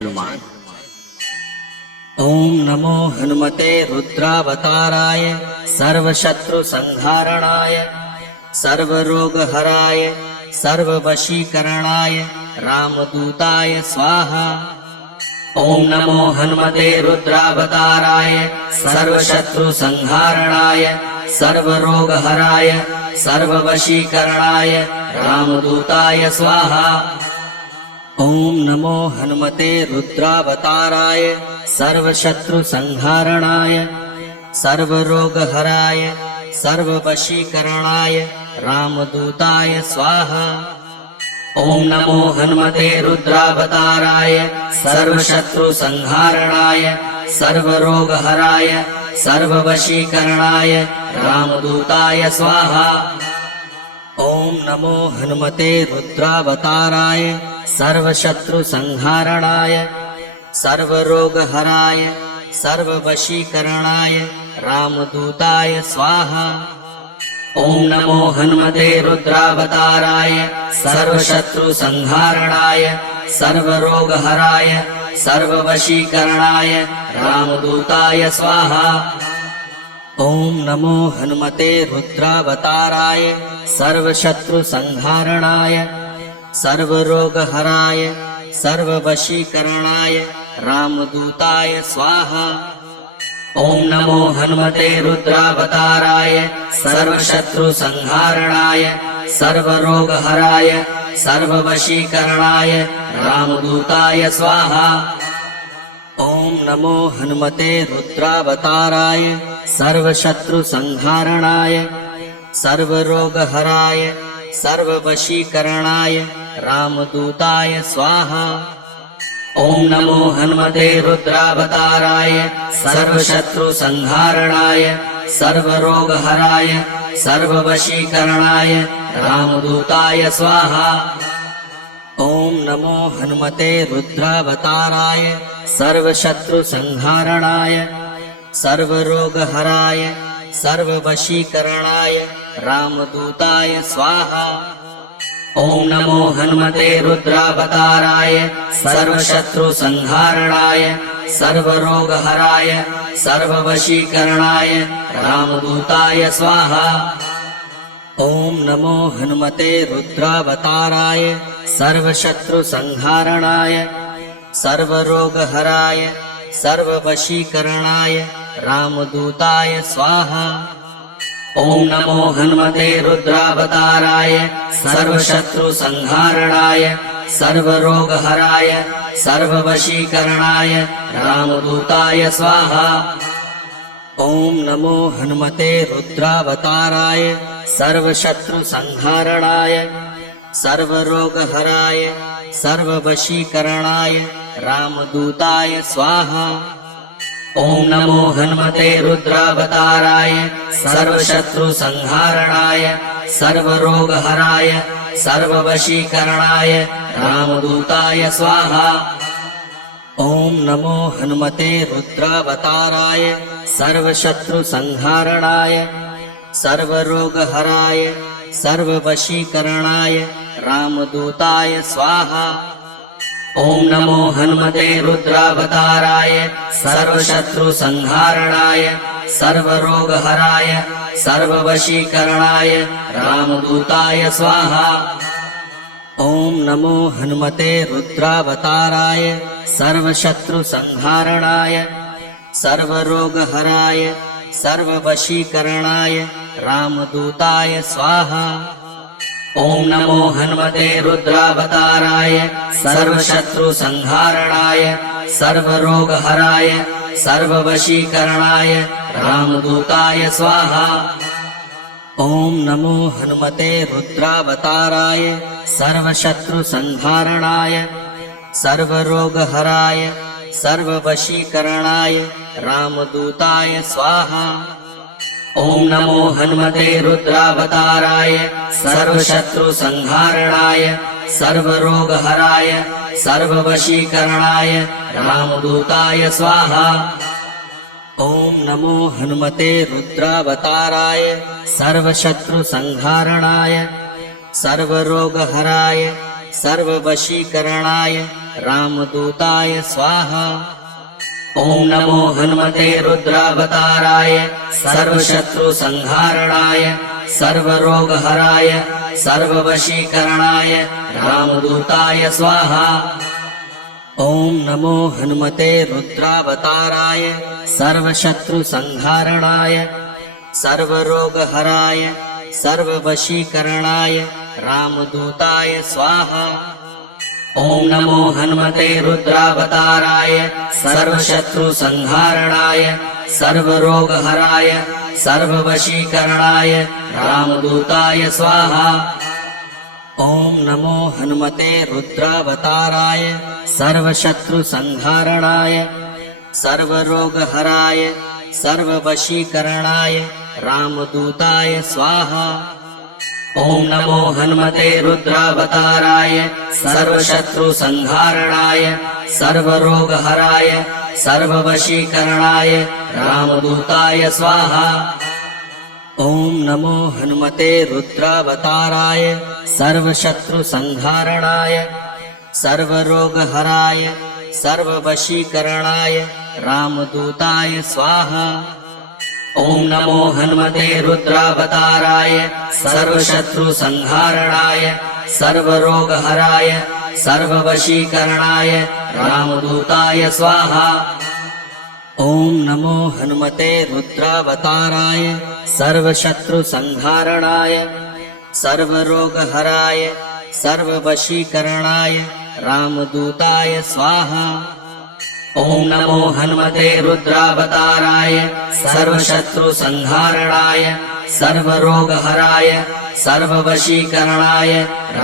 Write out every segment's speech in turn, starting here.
हनुमान। ओम नमो हनुमते रुद्रावताराय सर्वशत्रु संहारणाय सर्वरोगहराय सर्ववशीकरणाय रामदूताय स्वाहा। ओम नमो हनुमते रुद्रावताराय सर्वशत्रु संहारणाय सर्वरोगहराय सर्ववशीकरणाय रामदूताय स्वाहा। ओम नमो हनुमते रुद्रावताराय सर्वशत्रु संहारणाय सर्वरोगहराय सर्ववशीकरणाय रामदूताय स्वाहा। ओम नमो हनुमते रुद्रावताराय सर्वशत्रु संहारणाय सर्वरोगहराय सर्ववशीकरणाय रामदूताय स्वाहा। ओम नमो हनुमते रुद्रावताराय सर्वशत्रु संहारणाय सर्वरोगहराय सर्ववशीकरणाय रामदूताय स्वाहा। ओम नमो हनुमते रुद्रावताराय सर्वशत्रु संहारणाय सर्वरोगहराय सर्ववशीकरणाय रामदूताय स्वाहा। ओम नमो हनुमते रुद्रावताराय सर्वशत्रु संहारणाय सर्वरोगहराय सर्ववशीकरणाय रामदूताय स्वाहा। ओम नमो हनुमते रुद्रावताराय सर्वशत्रु संहारणाय सर्वरोगहराय सर्ववशीकरणाय रामदूताय स्वाहा। ओम नमो हनुमते रुद्रावताराय सर्वशत्रु संहारणाय सर्वरोगहराय सर्ववशीकरणाय रामदूताय स्वाहा। ओम नमो हनुमते रुद्रावताराय सर्वशत्रु संहारणाय सर्वरोगहराय सर्ववशीकरणाय रामदूताय स्वाहा। ओम नमो हनुमते रुद्रावताराय सर्वशत्रु संहारणाय सर्वरोगहराय सर्ववशीकरणाय रामदूताय स्वाहा। ओम नमो हनुमते रुद्रावताराय सर्वशत्रु संहारणाय सर्वरोगहराय सर्ववशीकरणाय रामदूताय स्वाहा। ओम नमो हनुमते रुद्रावताराय सर्वशत्रु संहारणाय सर्वरोगहराय सर्ववशीकरणाय रामदूताय स्वाहा। ओम नमो हनुमते रुद्रावताराय सर्वशत्रु संहारणाय सर्वरोगहराय सर्ववशीकरणाय रामदूताय स्वाहा। ओम नमो हनुमते रुद्रावताराय सर्वशत्रु संहारणाय सर्वरोगहराय सर्ववशीकरणाय रामदूताय स्वाहा। ओम नमो हनुमते रुद्रावताराय सर्वशत्रु संहारणाय सर्वरोगहराय सर्ववशीकरणाय रामदूताय स्वाहा। ओम नमो हनुमते रुद्रावताराय सर्वशत्रु संहारणाय सर्वरोगहराय सर्ववशीकरणाय रामदूताय स्वाहा। ओम नमो हनुमते रुद्रावताराय सर्वशत्रु संहारणाय सर्वरोगहराय सर्ववशीकरणाय रामदूताय स्वाहा। ओम नमो हनुमते रुद्रावताराय सर्वशत्रु संहारणाय सर्वरोगहराय सर्ववशीकरणाय रामदूताय स्वाहा। ओम नमो हनुमते रुद्रावताराय सर्वशत्रु संहारणाय सर्वरोगहराय सर्ववशीकरणाय रामदूताय स्वाहा। ओम नमो हनुमते रुद्रावताराय सर्वशत्रु संहारणाय सर्वरोगहराय सर्ववशीकरणाय रामदूताय स्वाहा। ओम नमो हनुमते रुद्रावताराय सर्वशत्रु संहारणाय सर्वरोगहराय सर्ववशीकरणाय रामदूताय स्वाहा। ओम नमो हनुमते रुद्रावताराय सर्वशत्रु संहारणाय सर्वरोगहराय सर्ववशीकरणाय रामदूताय स्वाहा। ॐ नमो हनुमते रुद्रावताराय सर्वशत्रुसंहारणाय सर्वरोगहराय सर्ववशीकरणाय रामदूताय स्वाहा। ॐ नमो हनुमते रुद्रावताराय सर्वशत्रुसंहारणाय सर्वरोगहराय सर्ववशीकरणाय रामदूताय स्वाहा। ॐ नमो हनुमते रुद्रावताराय सर्वशत्रुसंहारणाय सर्वरोगहराय सर्ववशीकरणाय रामदूताय स्वाहा। ॐ नमो हनुमते रुद्रावताराय सर्वशत्रुसंहारणाय सर्वरोगहराय सर्ववशीकरणाय रामदूताय स्वाहा। ॐ नमो हनुमते रुद्रावताराय सर्वशत्रुसंहारणाय सर्वरोगहराय सर्ववशीकरणाय रामदूताय स्वाहा। ॐ नमो हनुमते रुद्रावताराय सर्वशत्रुसंहारणाय सर्वरोगहराय सर्ववशीकरणाय रामदूताय स्वाहा। ॐ नमो हनुमते रुद्रावताराय सर्वशत्रुसंहारणाय सर्वरोगहराय सर्ववशीकरणाय रामदूताय स्वाहा। ॐ नमो हनुमते रुद्रावताराय सर्वशत्रुसंहारणाय सर्वरोगहराय सर्ववशीकरणाय रामदूताय स्वाहा। ॐ नमो हनुमते रुद्रावताराय सर्वशत्रुसंहारणाय सर्वरोगहराय सर्ववशीकरणाय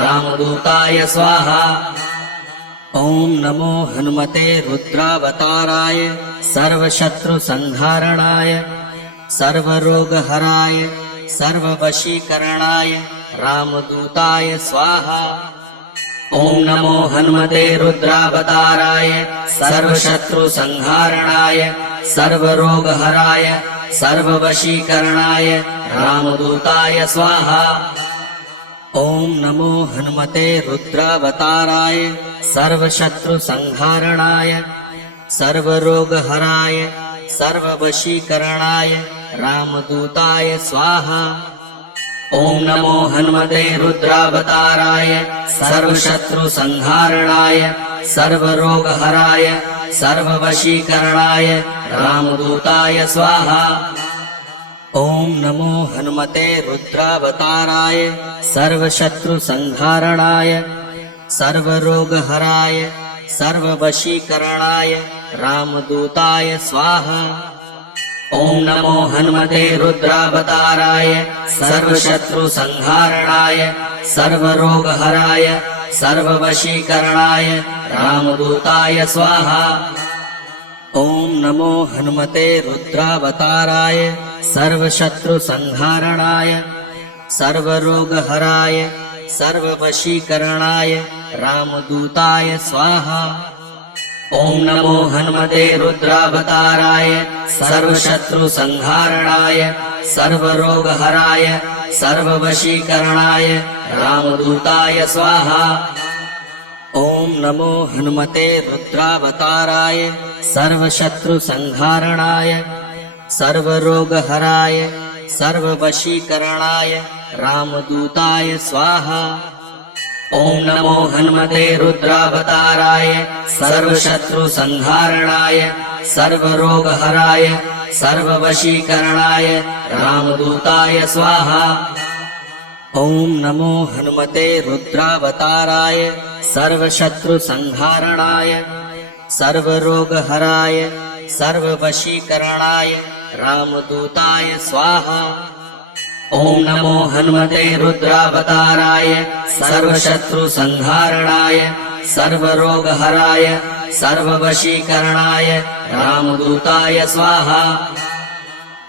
रामदूताय स्वाहा। ॐ नमो हनुमते रुद्रावताराय सर्वशत्रुसंहारणाय सर्वरोगहराय सर्ववशीकरणाय रामदूताय स्वाहा। ॐ नमो हनुमते रुद्रावताराय सर्वशत्रुसंहारणाय सर्वरोगहराय सर्ववशीकरणाय रामदूताय स्वाहा। ॐ नमो हनुमते रुद्रावताराय सर्वशत्रुसंहारणाय सर्वरोगहराय सर्ववशीकरणाय रामदूताय स्वाहा। ॐ नमो हनुमते रुद्रावताराय सर्वशत्रुसंहारणाय सर्वरोगहराय सर्ववशीकरणाय रामदूताय स्वाहा। ॐ नमो हनुमते रुद्रावताराय सर्वशत्रुसंहारणाय सर्वरोगहराय सर्ववशीकरणाय रामदूताय स्वाहा। ॐ नमो हनुमते रुद्रावताराय सर्वशत्रुसंहारणाय सर्वरोगहराय सर्ववशीकरणाय रामदूताय स्वाहा। ॐ नमो हनुमते रुद्रावताराय सर्वशत्रुसंहारणाय सर्वरोगहराय सर्ववशीकरणाय रामदूताय स्वाहा। ॐ नमो हनुमते रुद्रावताराय सर्वशत्रुसंहारणाय सर्वरोगहराय सर्ववशीकरणाय रामदूताय स्वाहा। ॐ नमो हनुमते रुद्रावताराय सर्वशत्रुसंहारणाय सर्वरोगहराय सर्ववशीकरणाय रामदूताय स्वाहा। ॐ नमो हनुमते रुद्रावताराय सर्वशत्रुसंहारणाय सर्वरोगहराय सर्ववशीकरणाय रामदूताय स्वाहा। ॐ नमो हनुमते रुद्रावताराय सर्वशत्रुसंहारणाय सर्वरोगहराय सर्ववशीकरणाय रामदूताय स्वाहा। ॐ नमो हनुमते रुद्रावताराय सर्वशत्रुसंहारणाय सर्वरोगहराय सर्ववशीकरणाय रामदूताय स्वाहा।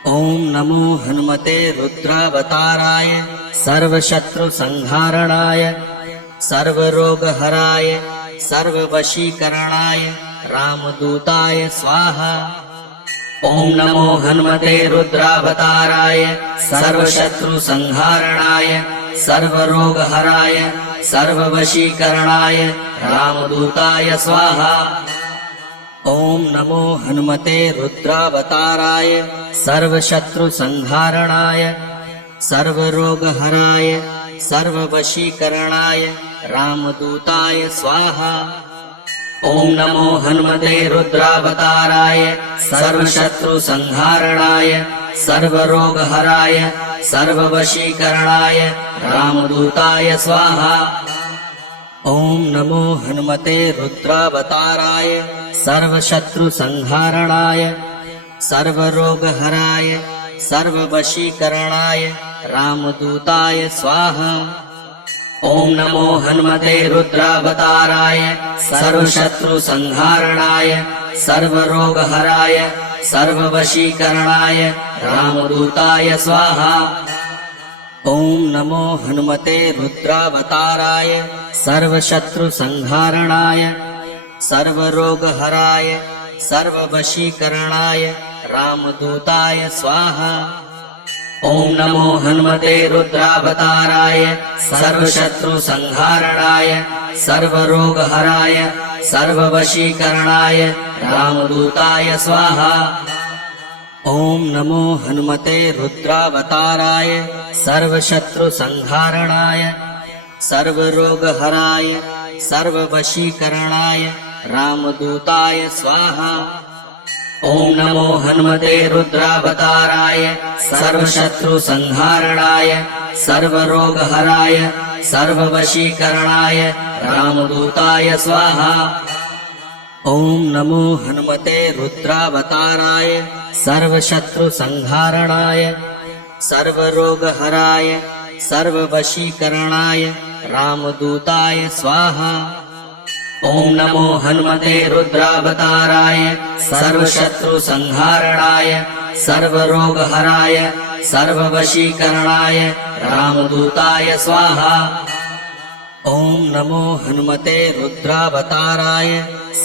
ॐ नमो हनुमते रुद्रावताराय सर्वशत्रुसंहारणाय सर्वरोगहराय सर्ववशीकरणाय रामदूताय स्वाहा। ॐ नमो हनुमते रुद्रावताराय सर्वशत्रुसंहारणाय सर्वरोगहराय सर्ववशीकरणाय रामदूताय स्वाहा। ॐ नमो हनुमते रुद्रावताराय सर्वशत्रुसंहारणाय सर्वरोगहराय सर्ववशीकरणाय रामदूताय स्वाहा। ॐ नमो हनुमते रुद्रावताराय सर्वशत्रुसंहारणाय सर्वरोगहराय सर्ववशीकरणाय रामदूताय स्वाहा। ॐ नमो हनुमते रुद्रावताराय सर्वशत्रुसंहारणाय सर्वरोगहराय सर्ववशीकरणाय रामदूताय स्वाहा। ॐ नमो हनुमते रुद्रावताराय सर्वशत्रुसंहारणाय सर्वरोगहराय सर्ववशीकरणाय रामदूताय स्वाहा। ॐ नमो हनुमते रुद्रावताराय सर्वशत्रुसंहारणाय सर्वरोगहराय सर्ववशीकरणाय रामदूताय स्वाहा। ॐ नमो हनुमते रुद्रावताराय सर्वशत्रुसंहारणाय सर्वरोगहराय सर्ववशीकरणाय रामदूताय स्वाहा। ॐ नमो हनुमते रुद्रावताराय सर्वशत्रुसंहारणाय सर्वरोगहराय सर्ववशीकरणाय रामदूताय स्वाहा। ॐ नमो हनुमते रुद्रावताराय सर्वशत्रुसंहारणाय सर्वरोगहराय सर्ववशीकरणाय रामदूताय स्वाहा। ॐ नमो हनुमते रुद्रावताराय सर्वशत्रुसंहारणाय सर्वरोगहराय सर्ववशीकरणाय रामदूताय स्वाहा। ॐ नमो हनुमते रुद्रावताराय सर्वशत्रुसंहारणाय सर्वरोगहराय सर्ववशीकरणाय रामदूताय स्वाहा। ॐ नमो हनुमते रुद्रावताराय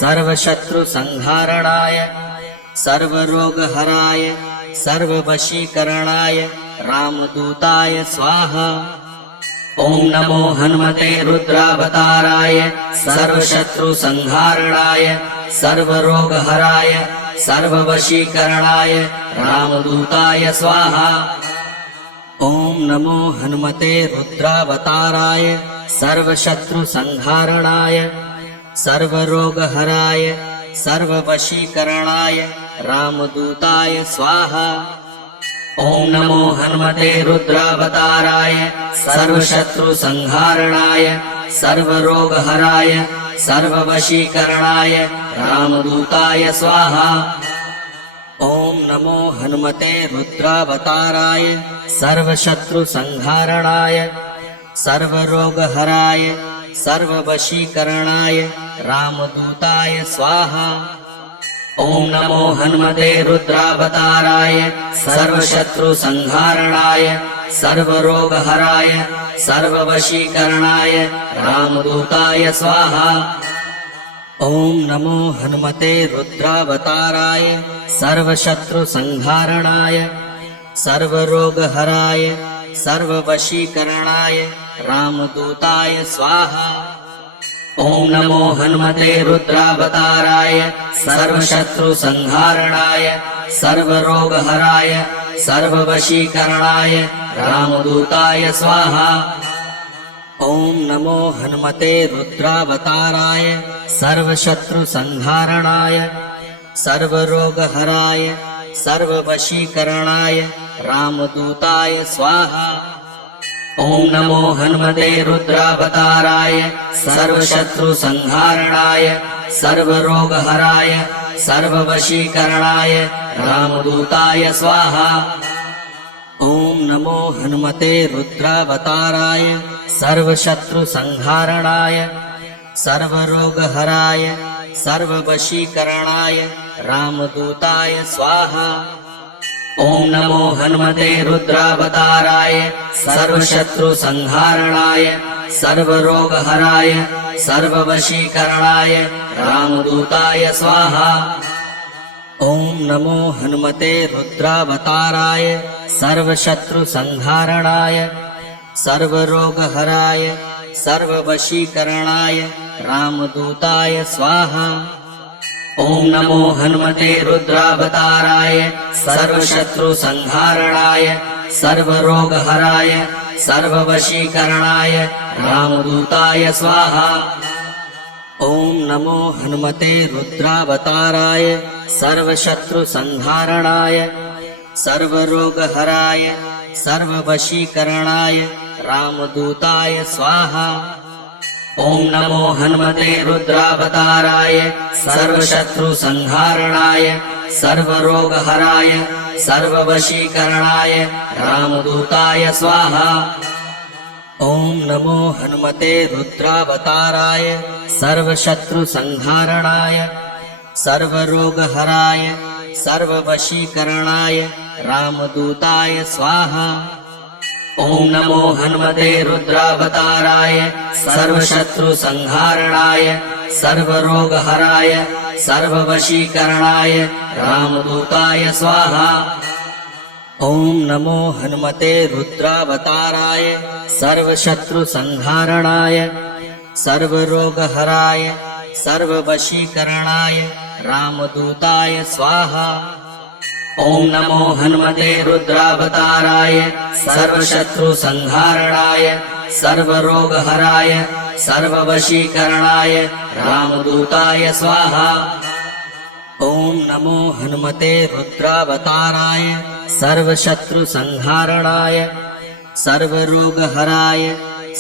सर्वशत्रुसंहारणाय सर्वरोगहराय सर्ववशीकरणाय रामदूताय स्वाहा। ॐ नमो हनुमते रुद्रावताराय सर्वशत्रुसंहारणाय सर्वरोगहराय सर्ववशीकरणाय रामदूताय स्वाहा। ॐ नमो हनुमते रुद्रावताराय सर्वशत्रुसंहारणाय सर्वरोगहराय सर्ववशीकरणाय रामदूताय स्वाहा। ॐ नमो हनुमते रुद्रावताराय सर्वशत्रुसंहारणाय सर्वरोगहराय सर्ववशीकरणाय रामदूताय स्वाहा। ॐ नमो हनुमते रुद्रावताराय सर्वशत्रुसंहारणाय सर्वरोगहराय सर्ववशीकरणाय रामदूताय स्वाहा। ॐ नमो हनुमते रुद्रावताराय सर्वशत्रुसंहारणाय सर्वरोगहराय सर्ववशीकरणाय रामदूताय स्वाहा। ॐ नमो हनुमते रुद्रावताराय सर्वशत्रुसंहारणाय सर्वरोगहराय सर्ववशीकरणाय रामदूताय स्वाहा। ॐ नमो हनुमते रुद्रावताराय सर्वशत्रुसंहारणाय सर्वरोगहराय सर्ववशीकरणाय रामदूताय स्वाहा। ॐ नमो हनुमते रुद्रावताराय सर्वशत्रुसंहारणाय सर्वरोगहराय सर्ववशीकरणाय रामदूताय स्वाहा। ॐ नमो हनुमते रुद्रावताराय सर्वशत्रुसंहारणाय सर्वरोगहराय सर्ववशीकरणाय रामदूताय स्वाहा। ॐ नमो हनुमते रुद्रावताराय सर्वशत्रुसंहारणाय सर्वरोगहराय सर्ववशीकरणाय रामदूताय स्वाहा। ॐ नमो हनुमते रुद्रावताराय सर्वशत्रुसंहारणाय सर्वरोगहराय सर्ववशीकरणाय रामदूताय स्वाहा। ॐ नमो हनुमते रुद्रावताराय सर्वशत्रुसंहारणाय सर्वरोगहराय सर्ववशीकरणाय रामदूताय स्वाहा। ॐ नमो हनुमते रुद्रावताराय सर्वशत्रुसंहारणाय सर्वरोगहराय सर्ववशीकरणाय रामदूताय स्वाहा। ॐ नमो हनुमते रुद्रावताराय सर्वशत्रुसंहारणाय सर्वरोगहराय सर्ववशीकरणाय रामदूताय स्वाहा। ॐ नमो हनुमते रुद्रावताराय सर्वशत्रुसंहारणाय सर्वरोगहराय सर्ववशीकरणाय रामदूताय स्वाहा। ॐ नमो हनुमते रुद्रावताराय सर्वशत्रुसंहारणाय सर्वरोगहराय सर्ववशीकरणाय रामदूताय स्वाहा। ॐ नमो हनुमते रुद्रावताराय सर्वशत्रुसंहारणाय सर्वरोगहराय सर्ववशीकरणाय रामदूताय स्वाहा। ॐ नमो हनुमते रुद्रावताराय सर्वशत्रुसंहारणाय सर्वरोगहराय सर्ववशीकरणाय रामदूताय स्वाहा। ॐ नमो हनुमते रुद्रावताराय सर्वशत्रुसंहारणाय सर्वरोगहराय सर्ववशीकरणाय रामदूताय स्वाहा। ॐ नमो हनुमते रुद्रावताराय सर्वशत्रुसंहारणाय सर्वरोगहराय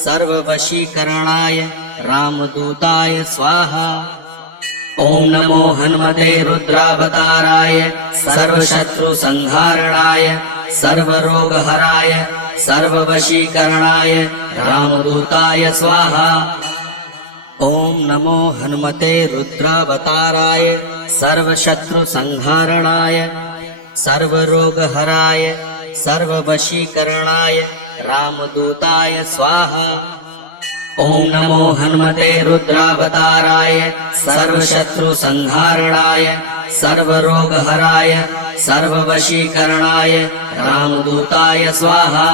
सर्ववशीकरणाय रामदूताय स्वाहा। ॐ नमो हनुमते रुद्रावताराय सर्वशत्रुसंहारणाय सर्वरोगहराय सर्ववशीकरणाय रामदूताय स्वाहा। ॐ नमो हनुमते रुद्रावताराय सर्वशत्रुसंहारणाय सर्वरोगहराय सर्ववशीकरणाय रामदूताय स्वाहा। ॐ नमो हनुमते रुद्रावताराय सर्वशत्रुसंहारणाय सर्वरोगहराय सर्ववशीकरणाय रामदूताय स्वाहा।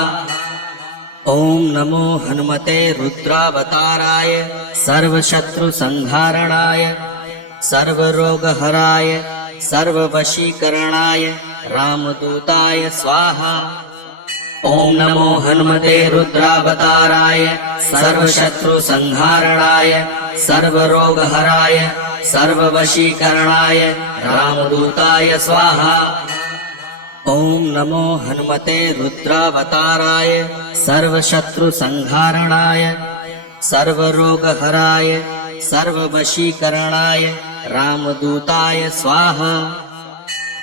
ॐ नमो हनुमते रुद्रावताराय सर्वशत्रुसंहारणाय सर्वरोगहराय सर्ववशीकरणाय रामदूताय स्वाहा। ॐ नमो हनुमते रुद्रावताराय सर्वशत्रुसंहारणाय सर्वरोगहराय सर्ववशीकरणाय रामदूताय स्वाहा। ॐ नमो हनुमते रुद्रावताराय सर्वशत्रुसंहारणाय सर्वरोगहराय सर्ववशीकरणाय रामदूताय स्वाहा।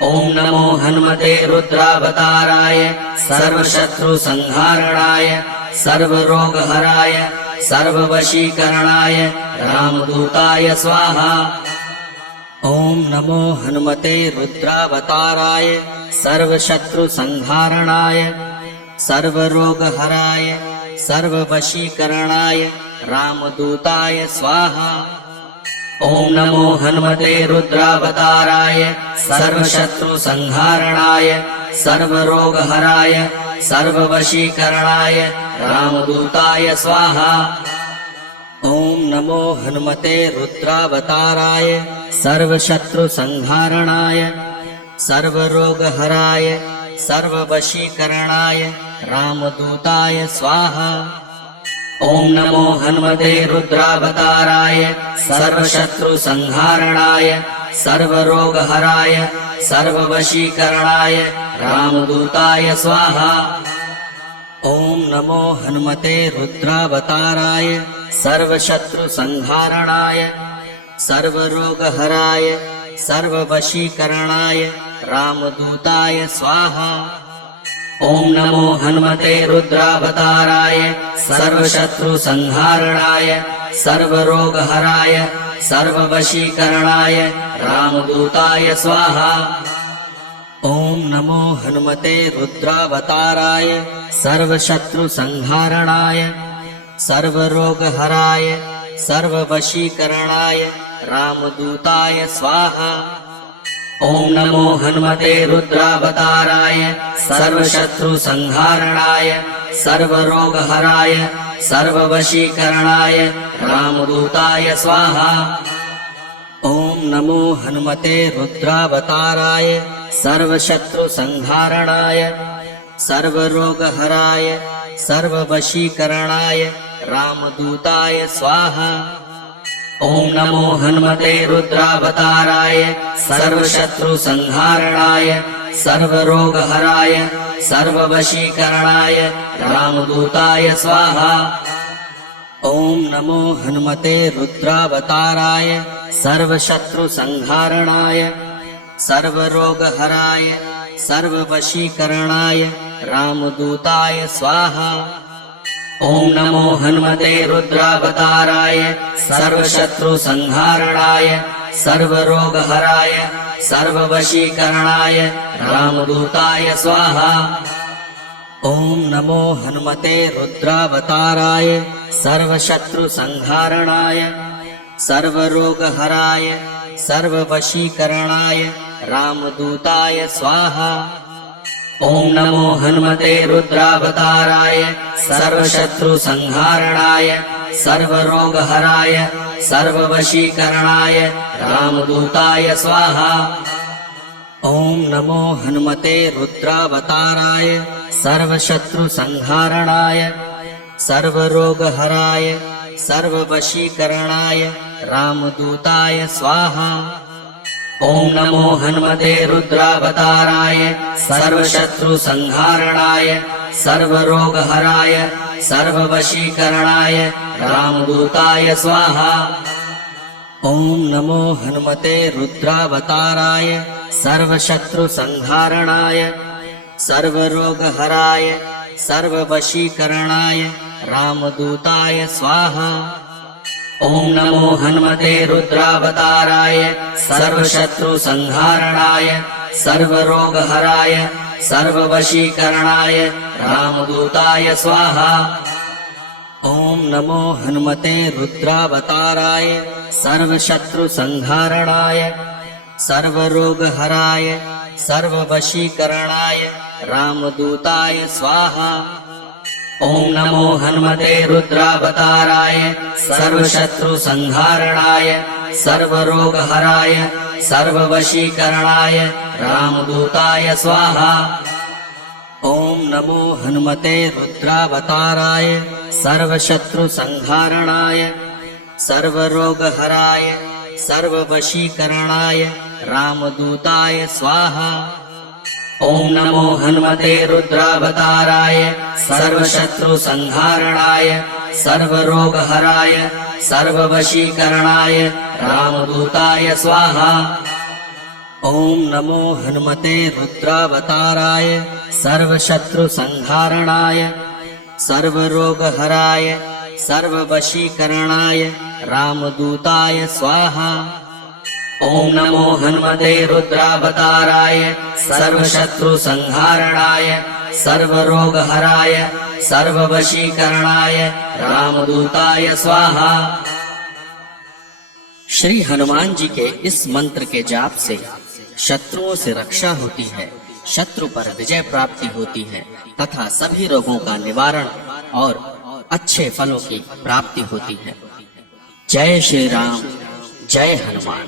ॐ नमो हनुमते रुद्रावताराय सर्वशत्रुसंहारणाय सर्वरोगहराय सर्ववशीकरणाय रामदूताय स्वाहा। ॐ नमो हनुमते रुद्रावताराय सर्वशत्रुसंहारणाय सर्वरोगहराय सर्ववशीकरणाय रामदूताय स्वाहा। ॐ नमो हनुमते रुद्रावताराय सर्वशत्रुसंहारणाय सर्वरोगहराय सर्ववशीकरणाय रामदूताय स्वाहा। ॐ नमो हनुमते रुद्रावताराय सर्वशत्रुसंहारणाय सर्वरोगहराय सर्ववशीकरणाय रामदूताय स्वाहा। ॐ नमो हनुमते रुद्रावताराय सर्वशत्रुसंहारणाय सर्वरोगहराय सर्ववशीकरणाय रामदूताय स्वाहा। ॐ नमो हनुमते रुद्रावताराय सर्वशत्रुसंहारणाय सर्वरोगहराय सर्ववशीकरणाय रामदूताय स्वाहा। ॐ नमो हनुमते रुद्रावताराय सर्वशत्रुसंहारणाय सर्वरोगहराय सर्ववशीकरणाय रामदूताय स्वाहा। ॐ नमो हनुमते रुद्रावताराय सर्वशत्रुसंहारणाय सर्वरोगहराय सर्ववशीकरणाय रामदूताय स्वाहा। ओम नमो हनुमते रुद्रावताराय सर्वशत्रु संहारणाय सर्वरोगहराय सर्ववशीकरणाय रामदूताय स्वाहा। ओम नमो हनुमते रुद्रावताराय सर्वशत्रु संहारणाय सर्वरोगहराय सर्ववशीकरणाय रामदूताय स्वाहा। ओम नमो हनुमते रुद्रावताराय सर्वशत्रु संहारणाय सर्वरोगहराय सर्ववशीकरणाय रामदूताय स्वाहा। ओम नमो हनुमते रुद्रावताराय सर्वशत्रु संहारणाय सर्वरोगहराय सर्ववशीकरणाय रामदूताय स्वाहा। ओम नमो हनुमते रुद्रावताराय सर्वशत्रु संहारणाय सर्वरोगहराय सर्ववशीकरणाय रामदूताय स्वाहा। ओम नमो हनुमते रुद्रावताराय सर्वशत्रु संहारणाय सर्वरोगहराय सर्ववशीकरणाय रामदूताय स्वाहा। ओम नमो हनुमते रुद्रावताराय सर्वशत्रु संहारणाय सर्वरोगहराय सर्ववशीकरणाय रामदूताय स्वाहा। ओम नमो हनुमते रुद्रावताराय सर्वशत्रु संहारणाय सर्वरोगहराय सर्ववशीकरणाय रामदूताय स्वाहा। ओम नमो हनुमते रुद्रावताराय सर्वशत्रु संहारणाय सर्वरोगहराय सर्ववशीकरणाय रामदूताय स्वाहा। ओम नमो हनुमते रुद्रावताराय सर्वशत्रु संहारणाय सर्वरोगहराय सर्ववशीकरणाय रामदूताय स्वाहा। ओम नमो हनुमते रुद्रावताराय सर्वशत्रु संहारणाय सर्वरोगहराय सर्ववशीकरणाय रामदूताय स्वाहा। ओम नमो हनुमते रुद्रावताराय सर्वशत्रु संहारणाय सर्वरोगहराय सर्ववशीकरणाय रामदूताय स्वाहा। ओम नमो हनुमते रुद्रावताराय सर्वशत्रु संहारणाय सर्वरोगहराय सर्ववशीकरणाय रामदूताय स्वाहा। ओम नमो हनुमते रुद्रावताराय सर्वशत्रु संहारणाय सर्वरोगहराय सर्ववशीकरणाय रामदूताय स्वाहा। ओम नमो हनुमते रुद्रावताराय सर्वशत्रु संहारणाय सर्वरोगहराय सर्ववशीकरणाय रामदूताय स्वाहा। ओम नमो हनुमते रुद्रावताराय सर्वशत्रु संहारणाय सर्वरोगहराय सर्ववशीकरणाय रामदूताय स्वाहा। ओम नमो हनुमते रुद्रावताराय सर्वशत्रु संहारणाय सर्वरोगहराय सर्ववशीकरणाय रामदूताय स्वाहा। श्री हनुमान जी के इस मंत्र के जाप से शत्रुओं से रक्षा होती है, शत्रु पर विजय प्राप्ति होती है तथा सभी रोगों का निवारण और अच्छे फलों की प्राप्ति होती है। जय श्री राम, जय हनुमान।